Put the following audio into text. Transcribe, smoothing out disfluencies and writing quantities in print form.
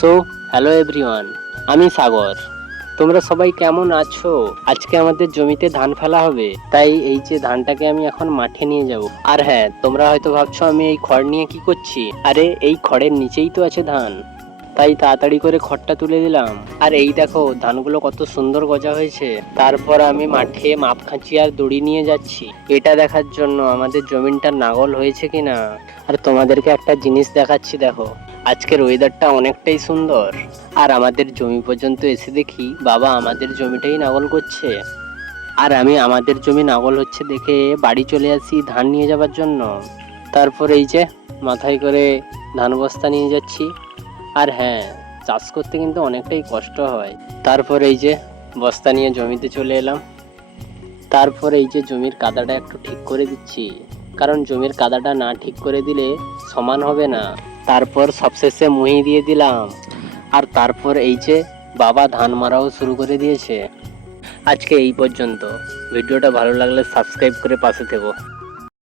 So hello everyone, আমি সাগর। তোমরা সবাই কেমন আছো? আজকে আমাদের জমিতে ধান ফেলা হবে, তাই এই যে ধানটাকে আমি এখন মাঠে নিয়ে যাব। আর হ্যাঁ, তোমরা হয়তো ভাবছো আমি এই খড় নিয়ে কি করছি। আরে এই খড়ের নিচেই তো আছে ধান, তাই তাড়াতাড়ি করে খড়টা তুলে দিলাম। আর এই দেখো ধানগুলো কত সুন্দর গজা হয়েছে। তারপর আমি মাঠে মাপ খাঁচি আর দড়ি নিয়ে যাচ্ছি, এটা দেখার জন্য আমাদের জমিনটা লাঙল হয়েছে কিনা। আর তোমাদেরকে একটা জিনিস দেখাচ্ছি, দেখো আজকের ওয়েদারটা অনেকটাই সুন্দর। আর আমাদের জমি পর্যন্ত এসে দেখি বাবা আমাদের জমিটাই লাঙল করছে। আর আমি আমাদের জমি লাঙল হচ্ছে দেখে বাড়ি চলে আসি ধান নিয়ে যাবার জন্য। তারপর এই যে মাথায় করে ধান বস্তা নিয়ে যাচ্ছি। আর হ্যাঁ, চাষ করতে কিন্তু অনেকটাই কষ্ট হয়। তারপর এই যে বস্তা নিয়ে জমিতে চলে এলাম। তারপর এই যে জমির কাদাটা একটু ঠিক করে দিচ্ছি, কারণ জমির কাদাটা না ঠিক করে দিলে সমান হবে না। তারপর সবশেষে মুহি দিয়ে দিলাম। আর তারপর এই যে বাবা ধান মারাও শুরু করে দিয়েছে। আজকে এই পর্যন্ত। ভিডিওটা ভালো লাগলে সাবস্ক্রাইব করে পাশে থেকো।